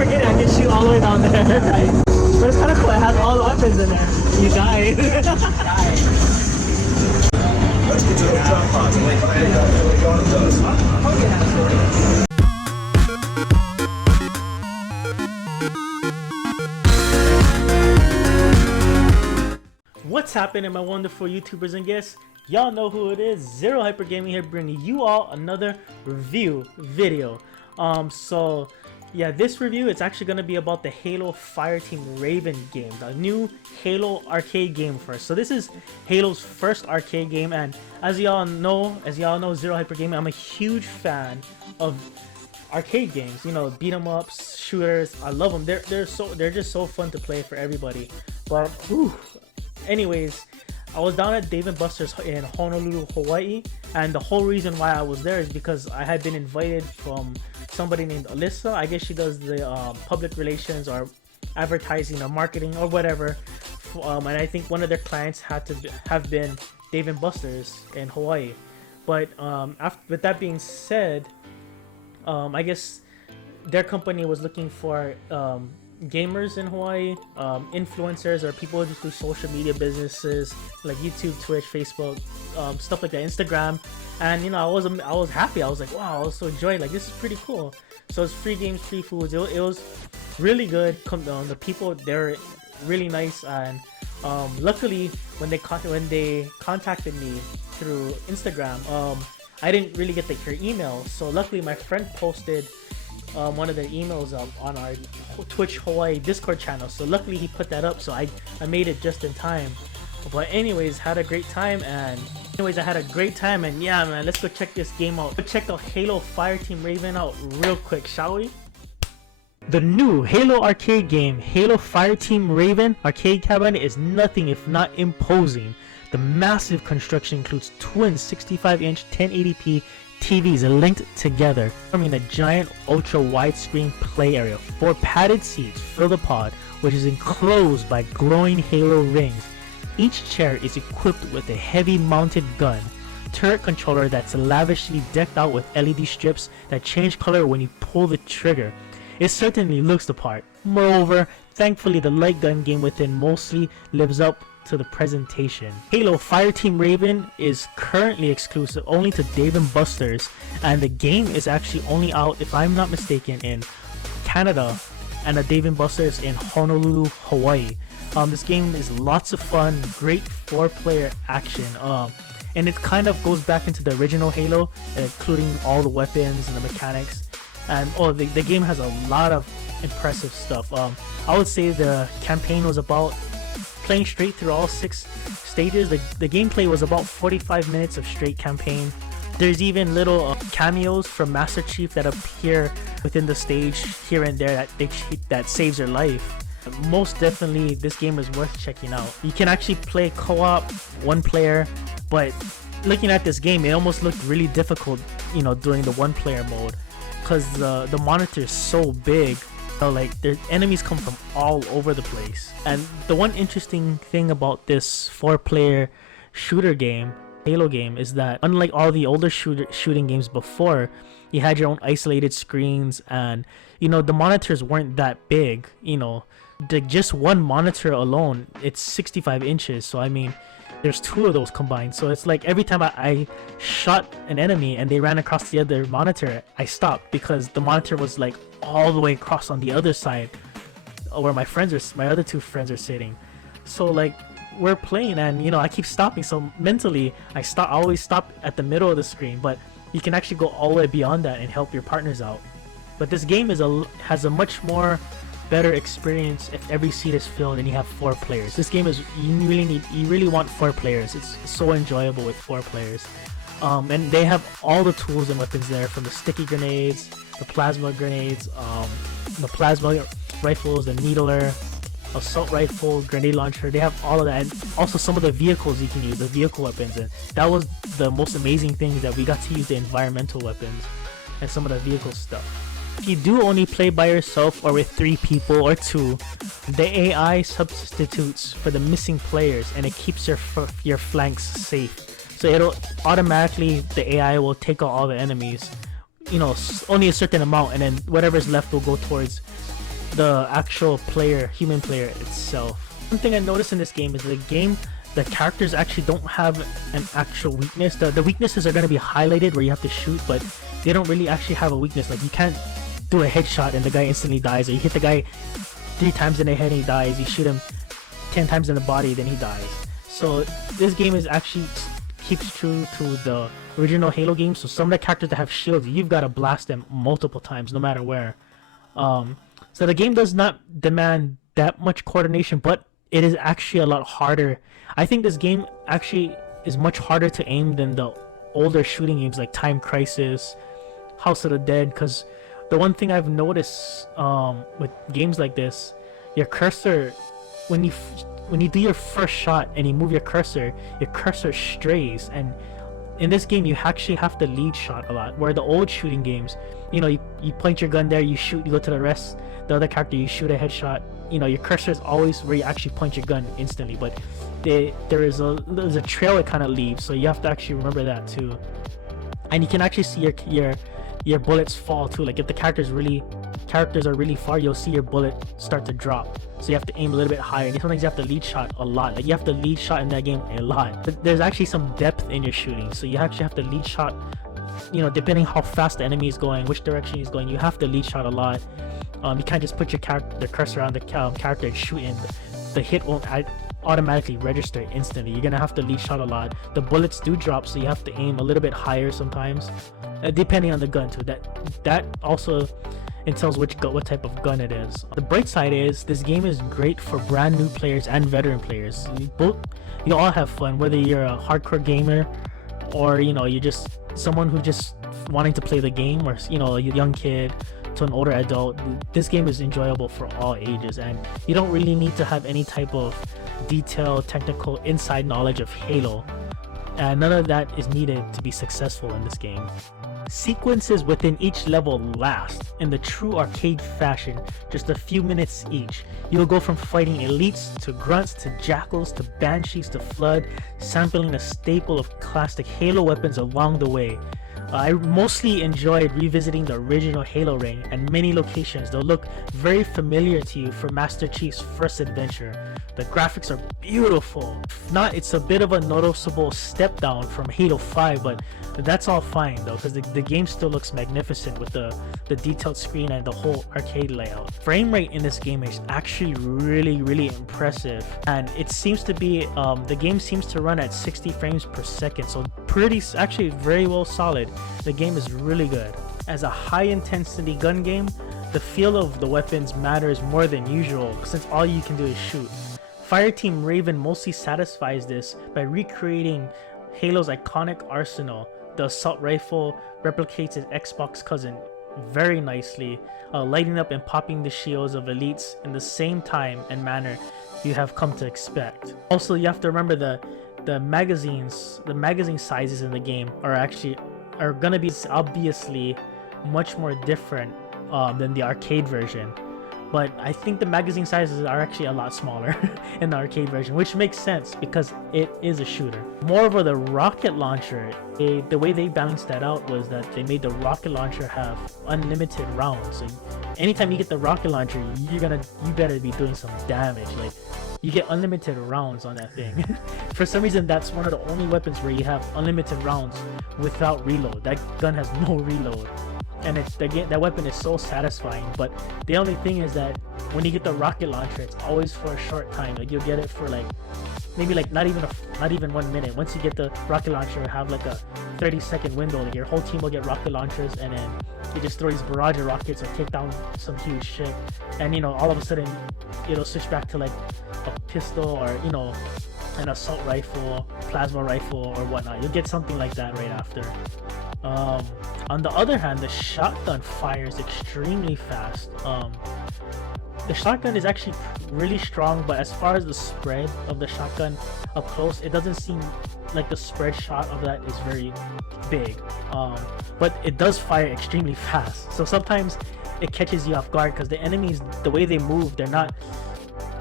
forget it, I can shoot all the way down there. Right. But it's kind of cool. It has all the weapons in there. You died. Let's get to the drop pod. What's happening, my wonderful YouTubers and guests? Y'all know who it is. Zero Hyper Gaming here, bringing you all another review video. So yeah, this review it's actually gonna be about the Halo Fireteam Raven game, the new Halo arcade game first. So this is Halo's first arcade game, and as y'all know, Zero Hyper Gaming, I'm a huge fan of arcade games. You know, beat 'em ups, shooters. I love them. They're just so fun to play for everybody. But anyways, I was down at Dave & Buster's in Honolulu, Hawaii, and the whole reason why I was there is because I had been invited from somebody named Alyssa. I guess she does the public relations or advertising or marketing or whatever, and I think one of their clients had to have been Dave & Buster's in Hawaii. But with that being said, I guess their company was looking for gamers in Hawaii, influencers, or people who just do social media businesses like YouTube, Twitch, Facebook, stuff like that, Instagram. And you know, I was happy. I was like, wow, I was so enjoying. Like, this is pretty cool. So it's free games, free foods. It was really good. The people, they're really nice, and luckily when they contacted me through Instagram, I didn't really get their email. So luckily my friend posted one of their emails on our Twitch Hawaii Discord channel. So luckily he put that up, so I made it just in time. But anyways, I had a great time, and yeah, man, let's go check this game out. Let's check the Halo Fireteam Raven out real quick, shall we? The new Halo arcade game, Halo Fireteam Raven arcade cabinet, is nothing if not imposing. The massive construction includes twin 65-inch 1080p TVs linked together, forming a giant ultra widescreen play area. 4 padded seats fill the pod, which is enclosed by glowing Halo rings. Each chair is equipped with a heavy mounted gun, turret controller that's lavishly decked out with LED strips that change color when you pull the trigger. It certainly looks the part. Moreover, thankfully the light gun game within mostly lives up to the presentation. Halo Fireteam Raven is currently exclusive only to Dave & Buster's, and the game is actually only out, if I'm not mistaken, in Canada and a Dave & Buster's in Honolulu, Hawaii. This game is lots of fun, great 4-player action, and it kind of goes back into the original Halo, including all the weapons and the mechanics. And the game has a lot of impressive stuff. I would say the campaign was about playing straight through all 6 stages. The gameplay was about 45 minutes of straight campaign. There's even little cameos from Master Chief that appear within the stage here and there that saves your life. Most definitely, this game is worth checking out. You can actually play co-op, 1 player, but looking at this game, it almost looked really difficult, you know, during the 1-player mode, because the monitor is so big. Like, the enemies come from all over the place. And the one interesting thing about this 4-player shooter game, Halo game, is that unlike all the older shooting games before, you had your own isolated screens, and you know, the monitors weren't that big. You know, just one monitor alone, it's 65 inches. So I mean, there's 2 of those combined. So it's like every time I shot an enemy and they ran across the other monitor, I stopped, because the monitor was like all the way across on the other side where my other 2 friends are sitting. So like, we're playing, and you know, I keep stopping, so mentally I always stop at the middle of the screen, but you can actually go all the way beyond that and help your partners out. But this game has a much more better experience if every seat is filled and you have 4 players. This game is, you really want 4 players. It's so enjoyable with 4 players. And they have all the tools and weapons there, from the sticky grenades, the plasma grenades, the plasma rifles, the needler, assault rifle, grenade launcher. They have all of that, and also some of the vehicles you can use, the vehicle weapons. And that was the most amazing thing, that we got to use the environmental weapons and some of the vehicle stuff. If you do only play by yourself or with 3 people or 2, the AI substitutes for the missing players, and it keeps your flanks safe. So it'll automatically, the AI will take out all the enemies, you know, only a certain amount, and then whatever's left will go towards the actual player, human player itself. One thing I noticed in this game is the characters actually don't have an actual weakness. The weaknesses are going to be highlighted where you have to shoot, but they don't really actually have a weakness. Like, you can't do a headshot and the guy instantly dies, or you hit the guy 3 times in the head and he dies, you shoot him 10 times in the body, then he dies. So this game is actually keeps true to the original Halo game. So some of the characters that have shields, you've got to blast them multiple times no matter where. So the game does not demand that much coordination, but it is actually a lot harder. I think this game actually is much harder to aim than the older shooting games like Time Crisis, House of the Dead, because the one thing I've noticed with games like this, your cursor, when you do your first shot and you move your cursor strays, and in this game you actually have to lead shot a lot, where the old shooting games, you know, you point your gun there, you shoot, you go to the other character, you shoot a headshot, you know, your cursor is always where you actually point your gun instantly, but there's a trail it kind of leaves, so you have to actually remember that too. And you can actually see your bullets fall too. Like, if the characters are really far, you'll see your bullet start to drop, so you have to aim a little bit higher, and sometimes you have to lead shot a lot. Like, you have to lead shot in that game a lot. But there's actually some depth in your shooting, so you actually have to lead shot, you know, depending how fast the enemy is going, which direction he's going, you have to lead shot a lot. You can't just put your cursor on the character and shoot in. The hit won't automatically register instantly. You're gonna have to lead shot a lot. The bullets do drop, so you have to aim a little bit higher sometimes, depending on the gun too. That also entails what type of gun it is. The bright side is this game is great for brand new players and veteran players. You all have fun, whether you're a hardcore gamer or, you know, you're just someone who just wanting to play the game, or, you know, a young kid to an older adult. This game is enjoyable for all ages, and you don't really need to have any type of detailed technical inside knowledge of Halo, and none of that is needed to be successful in this game. Sequences within each level last in the true arcade fashion, just a few minutes each. You'll go from fighting elites to grunts to jackals to banshees to flood, sampling a staple of classic Halo weapons along the way. I mostly enjoyed revisiting the original Halo ring and many locations. They'll look very familiar to you from Master Chief's first adventure. The graphics are beautiful. If not, it's a bit of a noticeable step down from Halo 5, but that's all fine though, because the game still looks magnificent with the detailed screen and the whole arcade layout. Frame rate in this game is actually really impressive, and it seems to be the game seems to run at 60 frames per second, so actually very well solid. The game is really good. As a high intensity gun game, the feel of the weapons matters more than usual, since all you can do is shoot. Fireteam Raven mostly satisfies this by recreating Halo's iconic arsenal. The assault rifle replicates its Xbox cousin very nicely, lighting up and popping the shields of elites in the same time and manner you have come to expect. Also, you have to remember the magazine sizes in the game are gonna be obviously much more different than the arcade version, but I think the magazine sizes are actually a lot smaller in the arcade version, which makes sense because it is a shooter. Moreover, the rocket launcher, the way they balanced that out was that they made the rocket launcher have unlimited rounds. So anytime you get the rocket launcher, you better be doing some damage. Like, you get unlimited rounds on that thing. For some reason, that's one of the only weapons where you have unlimited rounds without reload. That gun has no reload, and that weapon is so satisfying. But the only thing is that when you get the rocket launcher, it's always for a short time. Like, you'll get it for like maybe like not even 1 minute. Once you get the rocket launcher, have like a 30-second window. Like, your whole team will get rocket launchers, and then you just throw these barrage of rockets or take down some huge ship, and, you know, all of a sudden it'll switch back to like a pistol, or, you know, an assault rifle, plasma rifle, or whatnot. You'll get something like that right after. On the other hand, the shotgun fires extremely fast. The shotgun is actually really strong, but as far as the spread of the shotgun up close, it doesn't seem like the spread shot of that is very big. But it does fire extremely fast, so sometimes it catches you off guard because the enemies, the way they move, they're not.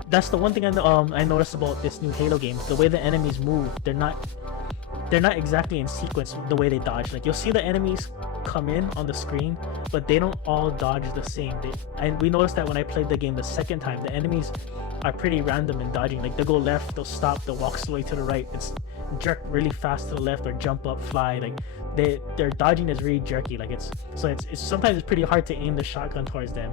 That's the one thing I noticed about this new Halo game. The way the enemies move, they're not exactly in sequence the way they dodge. Like, you'll see the enemies come in on the screen, but they don't all dodge the same. And we noticed that when I played the game the second time, the enemies are pretty random in dodging. Like they'll go left, they'll stop, they'll walk slowly to the right. It's jerk really fast to the left or jump up, fly. Like their dodging is really jerky. Like it's sometimes it's pretty hard to aim the shotgun towards them,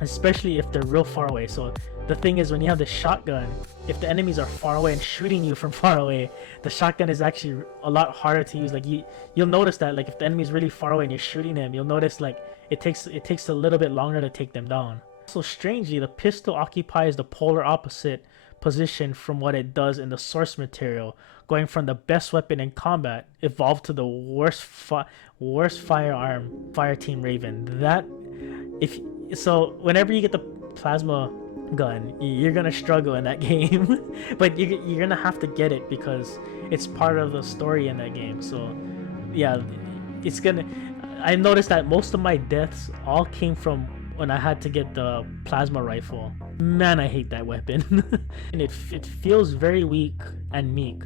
especially if they're real far away. So the thing is, when you have the shotgun, if the enemies are far away and shooting you from far away, the shotgun is actually a lot harder to use. Like you'll notice that, like if the enemy's really far away and you're shooting them, you'll notice like it takes a little bit longer to take them down. So strangely, the pistol occupies the polar opposite position from what it does in the source material, going from the best weapon in combat evolved to the worst firearm, Fireteam Raven. So whenever you get the plasma gun, you're gonna struggle in that game, but you're gonna have to get it because it's part of the story in that game. So yeah, I noticed that most of my deaths all came from when I had to get the plasma rifle. Man, I hate that weapon. And it feels very weak and meek,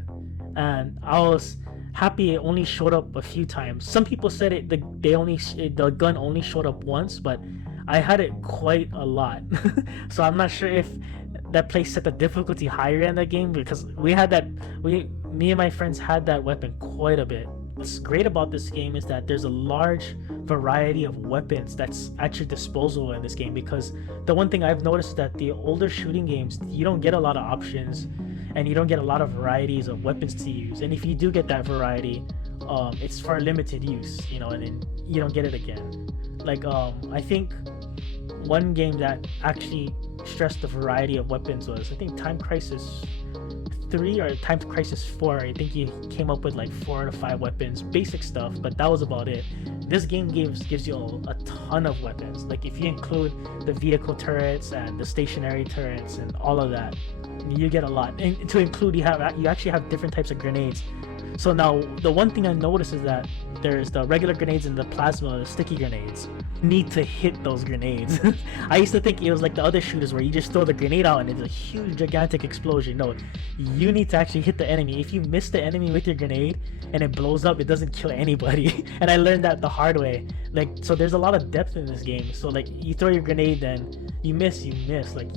and I was happy it only showed up a few times. Some people said the gun only showed up once, but I had it quite a lot. So I'm not sure if that place set the difficulty higher in that game, because me and my friends had that weapon quite a bit. What's great about this game is that there's a large variety of weapons that's at your disposal in this game, because the one thing I've noticed is that the older shooting games, you don't get a lot of options and you don't get a lot of varieties of weapons to use, and if you do get that variety, it's for limited use, and then you don't get it again. Like I think one game that actually stressed the variety of weapons was, I think, Time Crisis 3 or Time Crisis 4. I think he came up with like 4 to 5 weapons, basic stuff, but that was about it. This game gives you a ton of weapons. Like if you include the vehicle turrets and the stationary turrets and all of that, you get a lot. And to include, you actually have different types of grenades. So now the one thing I noticed is that there's the regular grenades and the plasma, the sticky grenades. Need to hit those grenades. I used to think it was like the other shooters where you just throw the grenade out and it's a huge gigantic explosion. No, you need to actually hit the enemy. If you miss the enemy with your grenade and it blows up, it doesn't kill anybody. And I learned that the hard way. Like, so there's a lot of depth in this game. So like you throw your grenade, then you miss. Like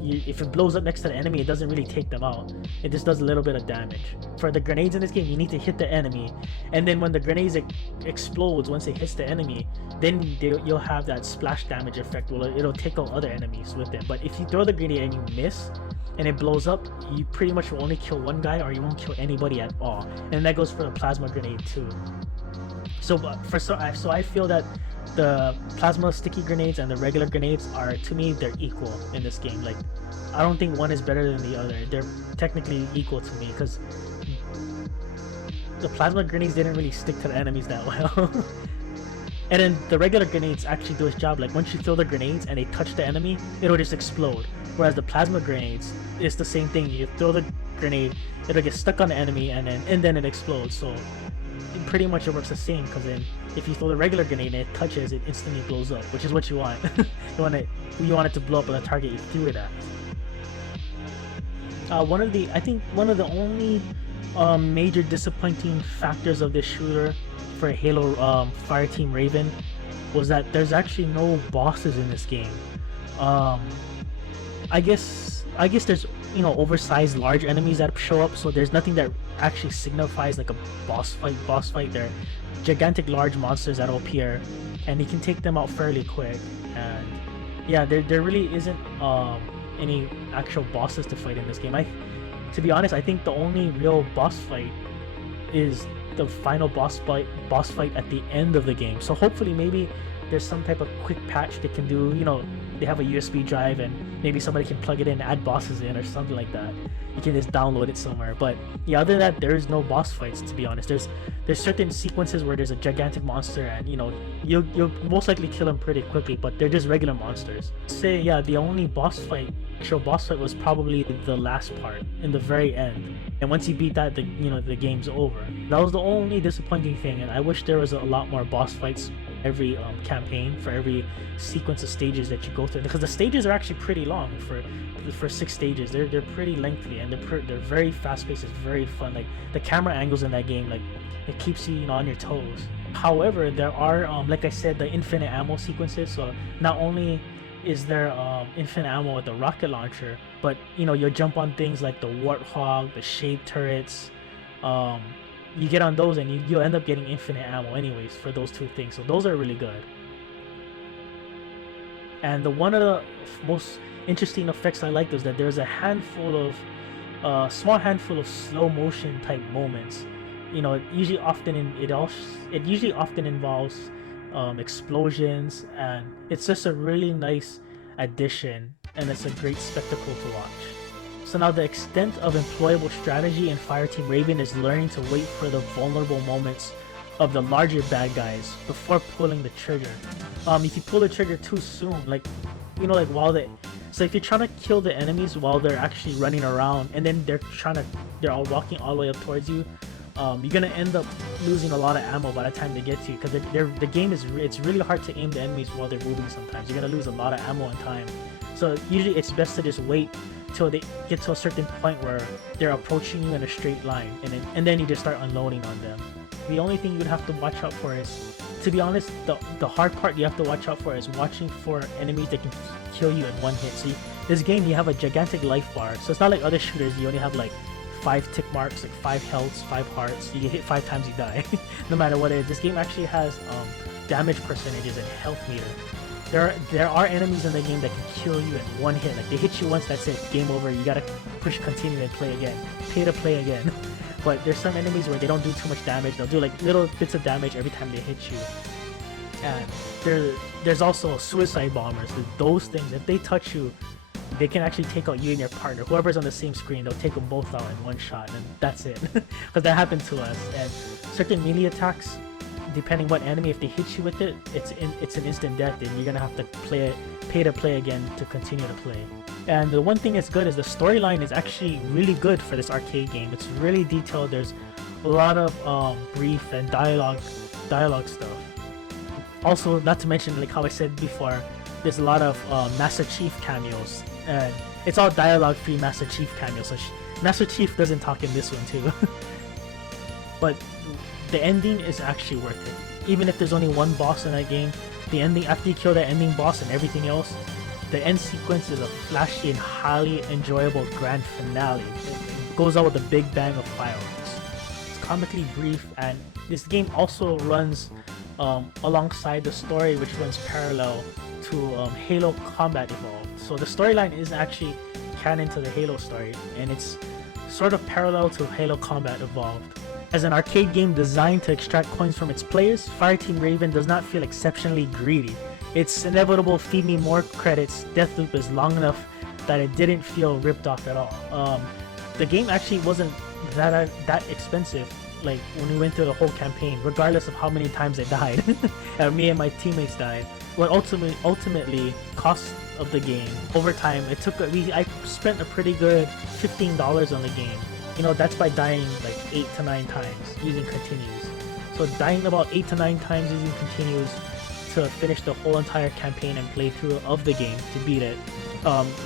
if it blows up next to the enemy, it doesn't really take them out. It just does a little bit of damage. For the grenades in this game, you need to hit the enemy, and then when the grenades explodes, once it hits the enemy, then you'll have that splash damage effect. It'll take out other enemies with it. But if you throw the grenade and you miss and it blows up, you pretty much will only kill one guy, or you won't kill anybody at all. And that goes for the plasma grenade too. So I feel that the plasma sticky grenades and the regular grenades are, to me, they're equal in this game. Like, I don't think one is better than the other. They're technically equal to me, because the plasma grenades didn't really stick to the enemies that well. And then the regular grenades actually do its job. Like once you throw the grenades and they touch the enemy, it'll just explode. Whereas the plasma grenades, it's the same thing. You throw the grenade, it'll get stuck on the enemy, and then it explodes. So pretty much it works the same, because then if you throw the regular grenade and it touches, it instantly blows up, which is what you want. you want it to blow up on the target you threw it at. I think one of the only major disappointing factors of this shooter for Halo Fireteam Raven was that there's actually no bosses in this game. I guess there's oversized large enemies that show up, so there's nothing that actually signifies like a boss fight. They're gigantic large monsters that appear, and you can take them out fairly quick. And yeah, there really isn't any actual bosses to fight in this game. To be honest, I think the only real boss fight is the final boss fight at the end of the game. So hopefully maybe there's some type of quick patch they can do. They have a USB drive and maybe somebody can plug it in, add bosses in or something like that. You can just download it somewhere. But yeah, other than that, there's no boss fights, to be honest. There's certain sequences where there's a gigantic monster and you'll most likely kill them pretty quickly, but they're just regular monsters. Say yeah, the only actual boss fight was probably the last part in the very end. And once you beat that, the game's over. That was the only disappointing thing, and I wish there was a lot more boss fights every campaign, for every sequence of stages that you go through, because the stages are actually pretty long. For 6 stages, they're pretty lengthy, and they're very fast paced. It's very fun. Like the camera angles in that game, like it keeps you on your toes. However, there are, like I said, the infinite ammo sequences. So not only is there infinite ammo with the rocket launcher, but you know, you'll jump on things like the Warthog, the Shade turrets. Um, you get on those and you'll end up getting infinite ammo anyways for those two things. So those are really good. And one of the most interesting effects I like is that there's a handful of small handful of slow motion type moments. You know, it usually often involves explosions, and it's just a really nice addition, and it's a great spectacle to watch. So now the extent of employable strategy in Fireteam Raven is learning to wait for the vulnerable moments of the larger bad guys before pulling the trigger. If you pull the trigger too soon, like, you know, like so if you're trying to kill the enemies while they're actually running around, and then they're all walking all the way up towards you, you're gonna end up losing a lot of ammo by the time they get to you, because the game it's really hard to aim the enemies while they're moving. Sometimes you're gonna lose a lot of ammo and time. So usually it's best to just wait till they get to a certain point where they're approaching you in a straight line, and then you just start unloading on them. The only thing you would have to watch out for is, to be honest, the hard part you have to watch out for is watching for enemies that can kill you in one hit. So this game, you have a gigantic life bar, so it's not like other shooters. You only have like 5 tick marks, like 5 healths, 5 hearts. You get hit 5 times, you die, no matter what it is. This game actually has damage percentages and health meter. There are enemies in the game that can kill you in one hit. Like, they hit you once, that's it, game over. You gotta push continue and play again, pay to play again. But there's some enemies where they don't do too much damage. They'll do like little bits of damage every time they hit you. And there's also suicide bombers. Those things, if they touch you, they can actually take out you and your partner. Whoever's on the same screen, they'll take them both out in one shot, and that's it. Because that happened to us. And certain melee attacks, depending what enemy, if they hit you with it, it's an instant death, and you're gonna have to pay to play again to continue to play. And the one thing that's good is the storyline is actually really good for this arcade game. It's really detailed. There's a lot of brief and dialogue stuff. Also, not to mention, like how I said before, there's a lot of Master Chief cameos, and it's all dialogue-free Master Chief cameos. So Master Chief doesn't talk in this one too. But the ending is actually worth it. Even if there's only one boss in that game, the ending, after you kill that ending boss and everything else, the end sequence is a flashy and highly enjoyable grand finale. It goes out with a big bang of fireworks. It's comically brief, and this game also runs alongside the story, which runs parallel to Halo Combat Evolved. So the storyline is actually canon to the Halo story, and it's sort of parallel to Halo Combat Evolved. As an arcade game designed to extract coins from its players, Fireteam Raven does not feel exceptionally greedy. Its inevitable feed me more credits Deathloop is long enough that it didn't feel ripped off at all. The game actually wasn't that expensive, like when we went through the whole campaign, regardless of how many times I died. Me and my teammates died. What ultimately cost of the game over time, I spent a pretty good $15 on the game. You know, that's by dying like 8 to 9 times using continues. So dying about 8 to 9 times using continues to finish the whole entire campaign and playthrough of the game to beat it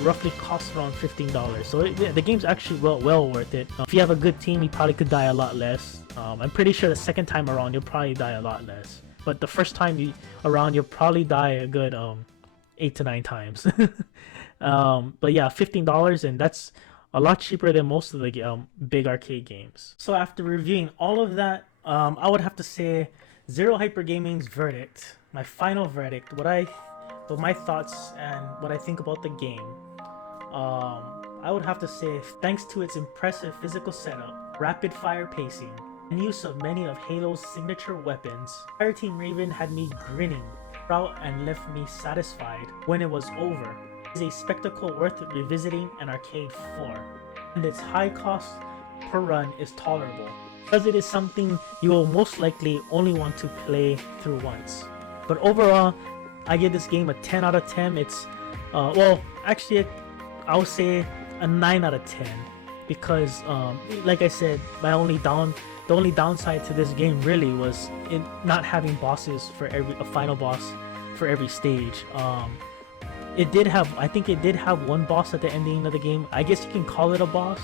roughly costs around $15. So the game's actually well worth it. If you have a good team, you probably could die a lot less. I'm pretty sure the second time around you'll probably die a lot less, but the first time you'll probably die a good 8 to 9 times. But yeah, $15, and that's a lot cheaper than most of the big arcade games. So after reviewing all of that, I would have to say Zero Hyper Gaming's verdict, my final verdict, my thoughts and what I think about the game. I would have to say, thanks to its impressive physical setup, rapid fire pacing, and use of many of Halo's signature weapons, Fireteam Raven had me grinning proud and left me satisfied when it was over. It is a spectacle worth revisiting an arcade for, and its high cost per run is tolerable, because it is something you will most likely only want to play through once. But overall, I give this game a 10 out of 10. It's, actually, I would say a 9 out of 10. Because, like I said, the only downside to this game really was in not having bosses for a final boss for every stage. I think it did have one boss at the ending of the game. I guess you can call it a boss.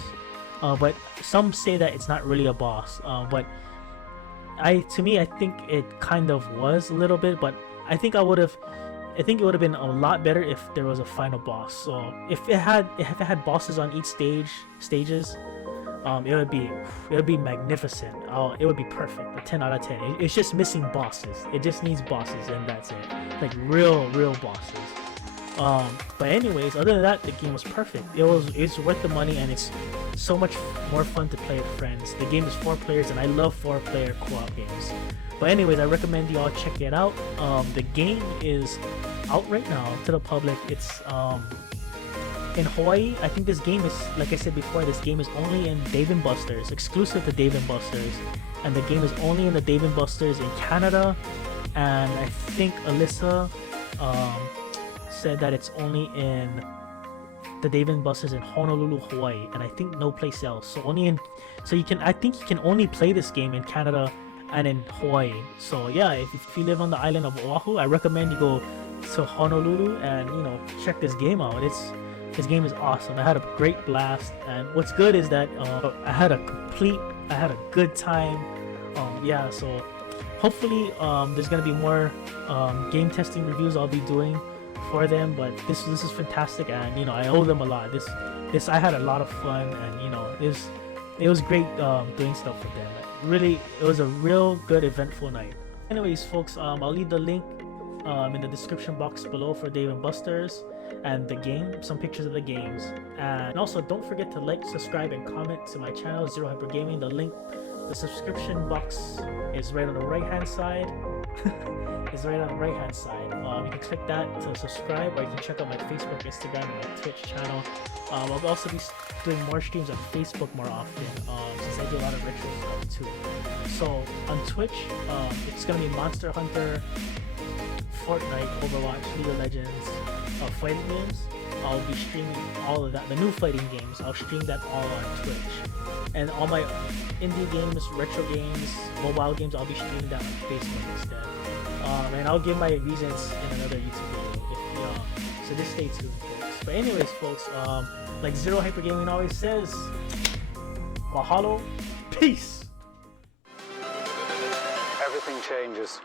But some say that it's not really a boss. But to me, I think it kind of was a little bit, but I think I would have. I think it would have been a lot better if there was a final boss. So if it had bosses on each stages, it would be magnificent. It would be perfect. A 10 out of 10. It's just missing bosses. It just needs bosses, and that's it. Like real bosses. But anyways, other than that, the game was perfect. It's worth the money, and it's so much more fun to play with friends. The game is 4 players, and I love 4-player co-op games. But anyways, I recommend you all check it out. The game is out right now to the public. It's in Hawaii. I think this game is, like I said before, this game is only in Dave & Buster's, exclusive to Dave & Buster's, and the game is only in the Dave & Buster's in Canada. And I think Alyssa said that it's only in the Dave & Buster's in Honolulu, Hawaii, and I think no place else. So I think you can only play this game in Canada and in Hawaii. So yeah, if you live on the island of Oahu, I recommend you go to Honolulu and check this game out. This game is awesome. I had a great blast, and what's good is that I had a good time. Yeah, so hopefully there's gonna be more game testing reviews I'll be doing for them, but this is fantastic, and I owe them a lot. This I had a lot of fun, and it was great doing stuff with them. Really, it was a real good eventful night. Anyways, folks, I'll leave the link in the description box below for Dave & Buster's and the game, some pictures of the games, and also don't forget to like, subscribe, and comment to my channel, Zero Hyper Gaming. The subscription box is right on the right hand side. It's right on the right hand side. You can click that to subscribe, or you can check out my Facebook, Instagram, and my Twitch channel. I'll also be doing more streams on Facebook more often, since I do a lot of retro stuff too. So on Twitch, it's gonna be Monster Hunter, Fortnite, Overwatch, League of Legends, fighting games. I'll be streaming all of that. The new fighting games, I'll stream that all on Twitch. And all my indie games, retro games, mobile games, I'll be streaming that on Facebook instead. And I'll give my reasons in another YouTube video. So just stay tuned, folks. But anyways, folks, like Zero Hyper Gaming always says, mahalo, peace. Everything changes.